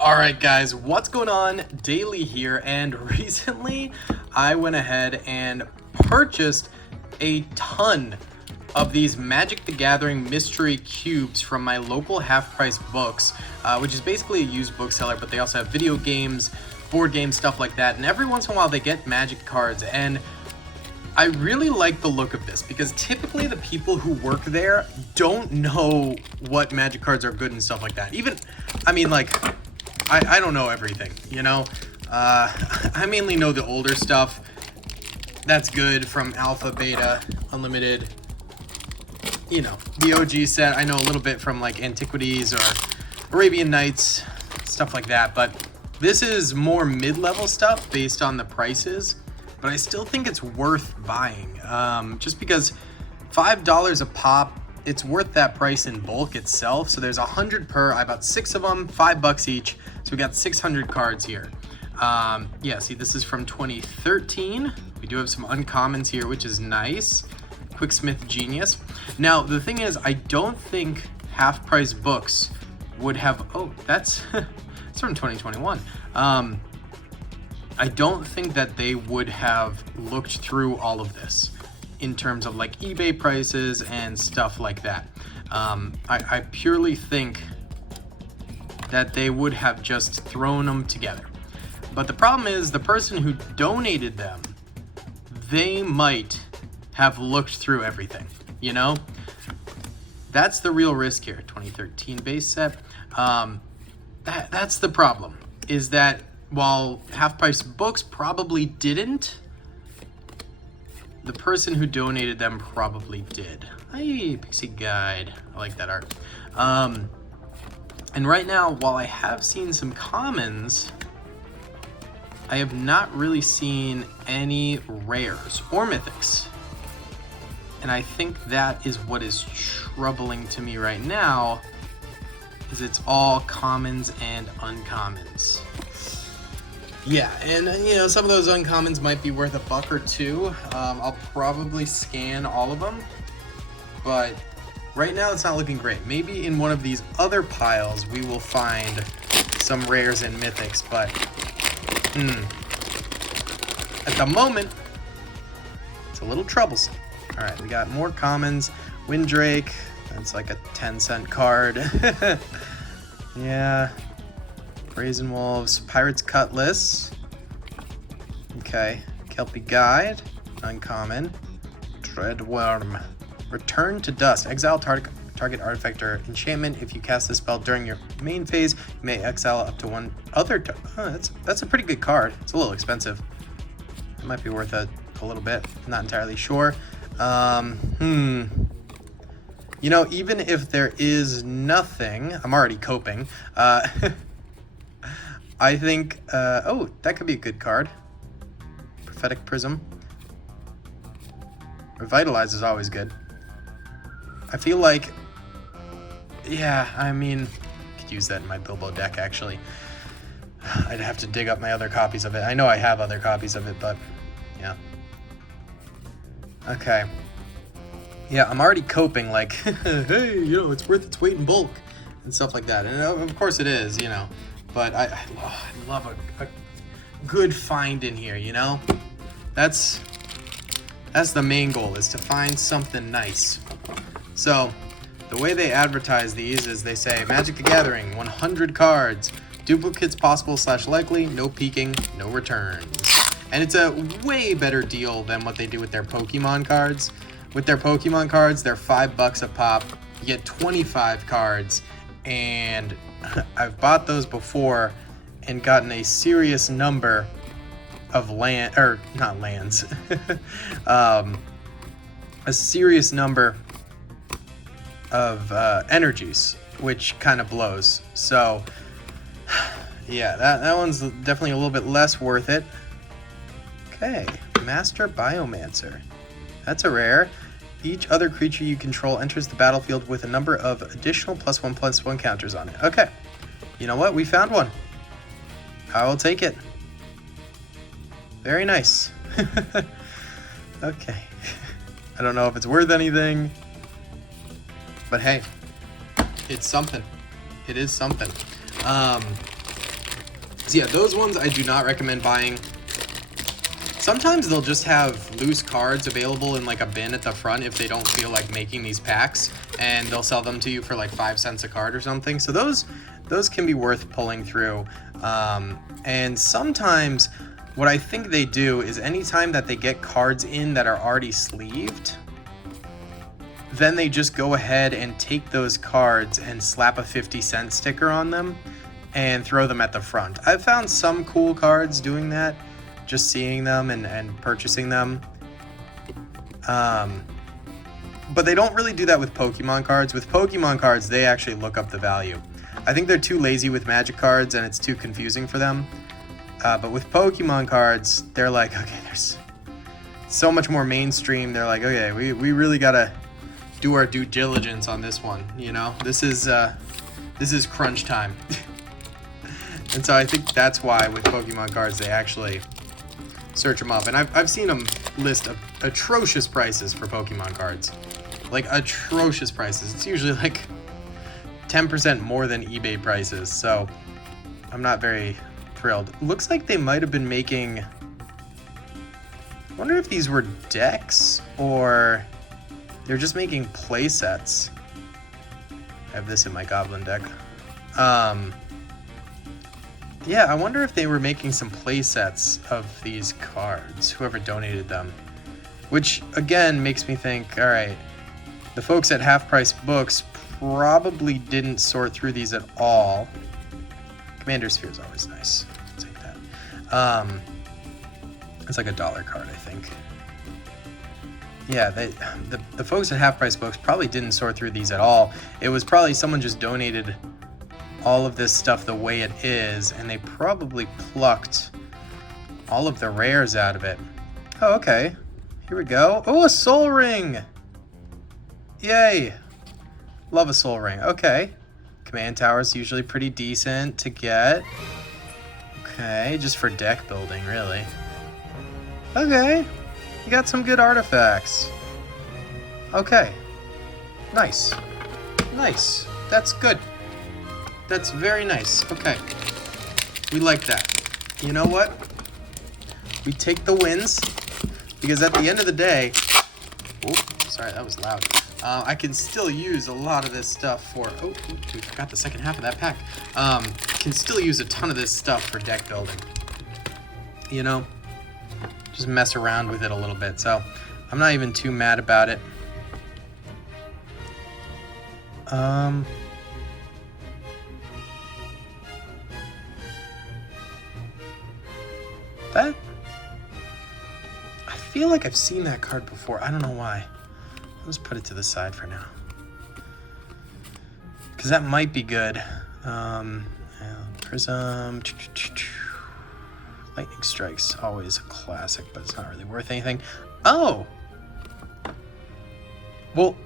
Alright guys, what's going on? Daily here, and recently I went ahead and purchased a ton of these Magic the Gathering mystery cubes from my local half-price books, which is basically a used bookseller, but they also have video games, board games, stuff like that, and every once in a while they get Magic cards, and I really like the look of this because typically the people who work there don't know what Magic cards are good and stuff like that. Even, I mean, like, I don't know everything, you know? I mainly know the older stuff. That's good from Alpha, Beta, Unlimited. You know, the OG set. I know a little bit from like Antiquities or Arabian Nights, stuff like that. But this is more mid-level stuff based on the prices. But I still think it's worth buying. Just because $5 a pop, it's worth that price in bulk itself. So there's 100 per. I bought 6 of them, $5 each. So we got 600 cards here. Yeah, see, this is from 2013. We do have some uncommons here, which is nice. Quicksmith Genius. Now, the thing is, I don't think half-price books would have... Oh, that's it's from 2021. I don't think that they would have looked through all of this in terms of like eBay prices and stuff like that. I purely think that they would have just thrown them together. But the problem is the person who donated them, they might have looked through everything, you know? That's the real risk here. 2013 base set. That's the problem, is that while half-price books probably didn't, the person who donated them probably did. Hey, Pixie Guide. I like that art. And right now, while I have seen some commons, I have not really seen any rares or mythics. And I think that is what is troubling to me right now, is it's all commons and uncommons. Yeah, and you know, some of those uncommons might be worth $1 or $2. I'll probably scan all of them, but right now it's not looking great. Maybe in one of these other piles we will find some rares and mythics, but at the moment it's a little troublesome. All right, we got more commons. Windrake, that's like a 10-cent card. Yeah. Brazen Wolves, Pirate's Cutlass. Okay. Kelpie Guide, uncommon. Dreadworm. Return to Dust. Exile target artifact or enchantment. If you cast this spell during your main phase, you may exile up to one other. That's a pretty good card. It's a little expensive. It might be worth a little bit. I'm not entirely sure. You know, even if there is nothing, I'm already coping. I think, oh, that could be a good card. Prophetic Prism. Revitalize is always good. I feel like, yeah, I mean, I could use that in my Bilbo deck, actually. I'd have to dig up my other copies of it. I know I have other copies of it, but, yeah. Okay. Yeah, I'm already coping, like, hey, you know, it's worth its weight in bulk, and stuff like that. And of course it is, you know. But I love a good find in here, you know? That's the main goal, is to find something nice. So, the way they advertise these is they say, Magic the Gathering, 100 cards, duplicates possible / likely, no peeking, no returns. And it's a way better deal than what they do with their Pokemon cards. With their Pokemon cards, they're $5 a pop. You get 25 cards, and I've bought those before and gotten a serious number of lands, a serious number of energies, which kind of blows. So yeah, that one's definitely a little bit less worth it. Okay, Master Biomancer. That's a rare. Each other creature you control enters the battlefield with a number of additional +1/+1 counters on it. Okay. You know what? We found one. I will take it. Very nice. Okay. I don't know if it's worth anything, but hey, it's something. It is something. So yeah, those ones I do not recommend buying. Sometimes they'll just have loose cards available in like a bin at the front if they don't feel like making these packs, and they'll sell them to you for like 5 cents a card or something. So those can be worth pulling through. And sometimes what I think they do is anytime that they get cards in that are already sleeved, then they just go ahead and take those cards and slap a 50-cent sticker on them and throw them at the front. I've found some cool cards doing that, just seeing them and purchasing them. But they don't really do that with Pokemon cards. With Pokemon cards, they actually look up the value. I think they're too lazy with Magic cards and it's too confusing for them. But with Pokemon cards, they're like, okay, there's so much more mainstream. They're like, okay, we really gotta do our due diligence on this one. You know, this is crunch time. And so I think that's why with Pokemon cards, they actually search them up. And I've seen them list atrocious prices for Pokemon cards. Like, atrocious prices. It's usually like 10% more than eBay prices. So I'm not very thrilled. Looks like they might have been making... I wonder if these were decks or they're just making play sets. I have this in my Goblin deck. Yeah, I wonder if they were making some play sets of these cards, whoever donated them. Which, again, makes me think, alright, the folks at Half Price Books probably didn't sort through these at all. Commander Sphere is always nice. I'll take that. It's like a $1 card, I think. Yeah, the folks at Half Price Books probably didn't sort through these at all. It was probably someone just donated all of this stuff the way it is, and they probably plucked all of the rares out of it. Oh, okay. Here we go. Oh, a soul ring! Yay! Love a soul ring. Okay. Command tower's usually pretty decent to get. Okay, just for deck building, really. Okay. You got some good artifacts. Okay. Nice. Nice. That's good. That's very nice. Okay. We like that. You know what? We take the wins, because at the end of the day... Oh, sorry, that was loud. I can still use a lot of this stuff for... Oh, we forgot the second half of that pack. Can still use a ton of this stuff for deck building. You know? Just mess around with it a little bit. So, I'm not even too mad about it. That... I feel like I've seen that card before. I don't know why. Let's put it to the side for now. Because that might be good. Prism. Lightning Strike's always a classic, but it's not really worth anything. Oh! Well,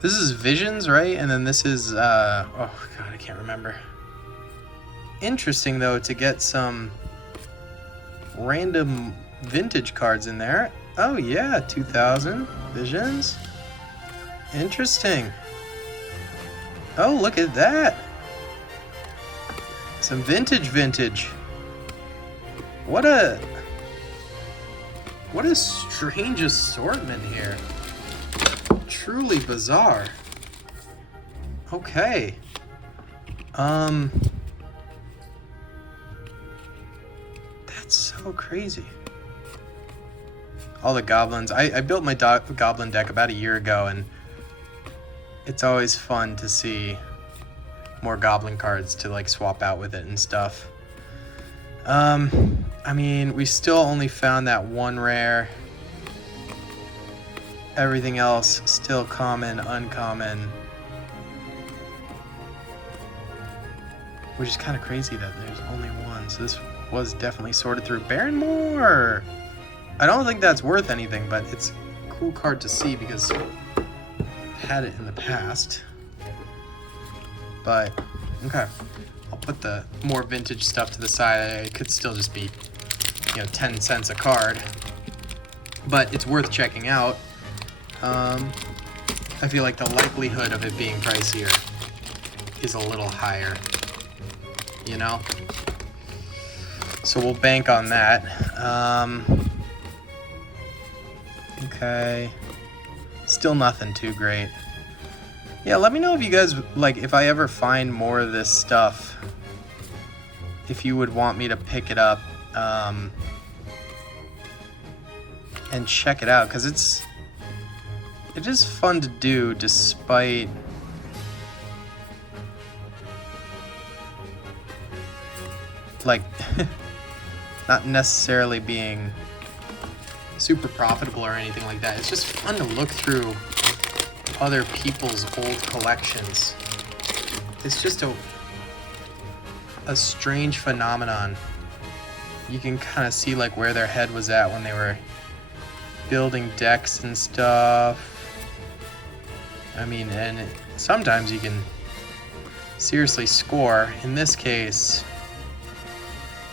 this is Visions, right? And then this is... oh, God, I can't remember. Interesting, though, to get some random vintage cards in there. Oh, yeah, 2000 Visions. Interesting. Oh, look at that. Some vintage. What a strange assortment here. Truly bizarre. Okay. That's so crazy. All the goblins. I built my goblin deck about a year ago, and it's always fun to see more goblin cards to like swap out with it and stuff. I mean, we still only found that one rare. Everything else still common, uncommon. Which is kind of crazy that there's only one. So this was definitely sorted through. Barrenmore! I don't think that's worth anything, but it's a cool card to see because I had it in the past. But, okay. I'll put the more vintage stuff to the side. It could still just be, 10 cents a card. But it's worth checking out. I feel like the likelihood of it being pricier is a little higher. So we'll bank on that. Okay. Still nothing too great. Yeah, let me know if you guys, like, if I ever find more of this stuff, if you would want me to pick it up and check it out, because it is fun to do despite like not necessarily being super profitable or anything like that. It's just fun to look through other people's old collections. It's just a strange phenomenon. You can kind of see like where their head was at when they were building decks and stuff. I mean, and sometimes you can seriously score. In this case,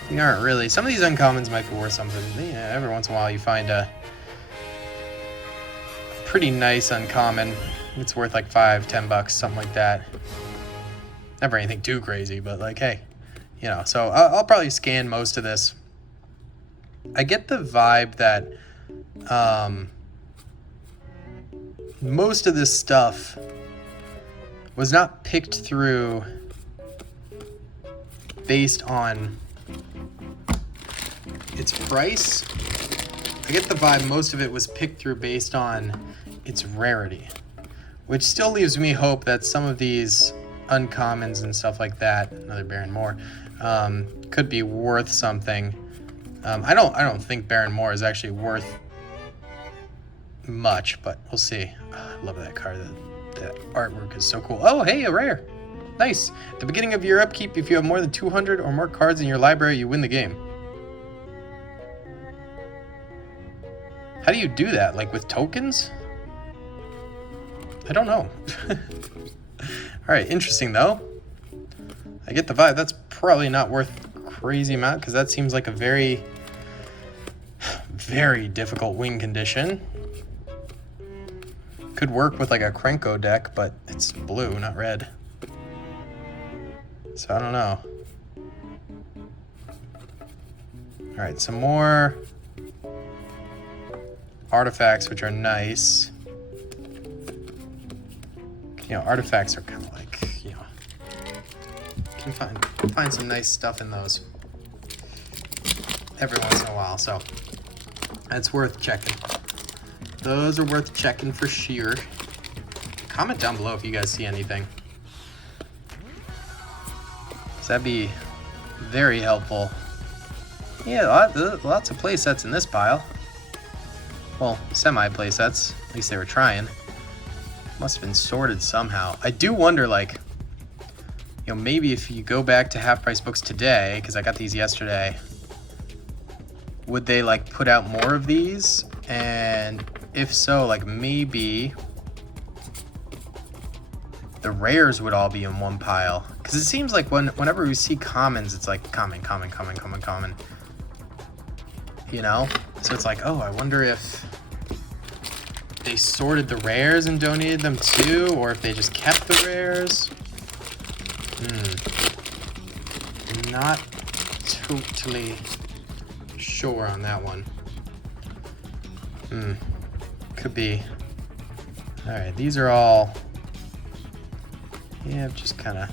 we aren't really. Some of these uncommons might be worth something. Yeah, every once in a while you find a pretty nice uncommon. It's worth like $5-10, something like that. Never anything too crazy, but like, hey, you know. So I'll probably scan most of this. I get the vibe that most of this stuff was not picked through based on its price. I get the vibe most of it was picked through based on its rarity, which still leaves me hope that some of these uncommons and stuff like that, another Baron Moore, could be worth something. I don't think Baron Moore is actually worth much, but we'll see. I love that card. That artwork is so cool. Oh, hey, a rare. Nice. At the beginning of your upkeep, if you have more than 200 or more cards in your library, you win the game. How do you do that? Like with tokens? I don't know. Alright, interesting though. I get the vibe. That's probably not worth a crazy amount because that seems like a very, very difficult win condition. Could work with like a Krenko deck, but it's blue, not red. So I don't know. Alright, some more artifacts, which are nice. You know, artifacts are kind of like, you know, you can find some nice stuff in those every once in a while, so that's worth checking. Those are worth checking for sure. Comment down below if you guys see anything. So that'd be very helpful. Yeah, lots of play sets in this pile. Well, semi-play sets. At least they were trying. Must have been sorted somehow. I do wonder, like, you know, maybe if you go back to Half Price Books today, because I got these yesterday, would they, like, put out more of these? And if so, like, maybe the rares would all be in one pile. Because it seems like whenever we see commons, it's like common. You know? So it's like, oh, I wonder if they sorted the rares and donated them too, or if they just kept the rares. Not totally sure on that one. Could be. Alright, these are all, yeah, just kind of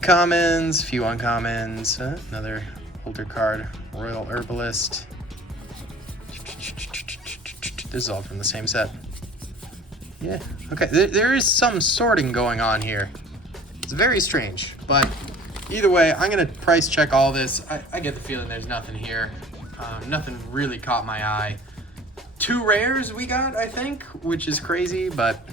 commons, few uncommons. Another older card, Royal Herbalist. This is all from the same set. Yeah, okay. There is some sorting going on here. It's very strange, but either way, I'm going to price check all this. I get the feeling there's nothing here. Nothing really caught my eye. 2 rares we got, I think, which is crazy, but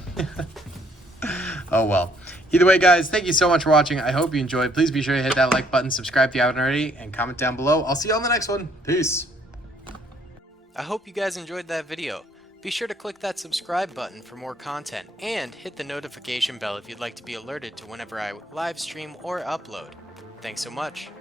oh well. Either way, guys, thank you so much for watching. I hope you enjoyed. Please be sure to hit that like button, subscribe if you haven't already, and comment down below. I'll see you on the next one. Peace. I hope you guys enjoyed that video. Be sure to click that subscribe button for more content, and hit the notification bell if you'd like to be alerted to whenever I live stream or upload. Thanks so much.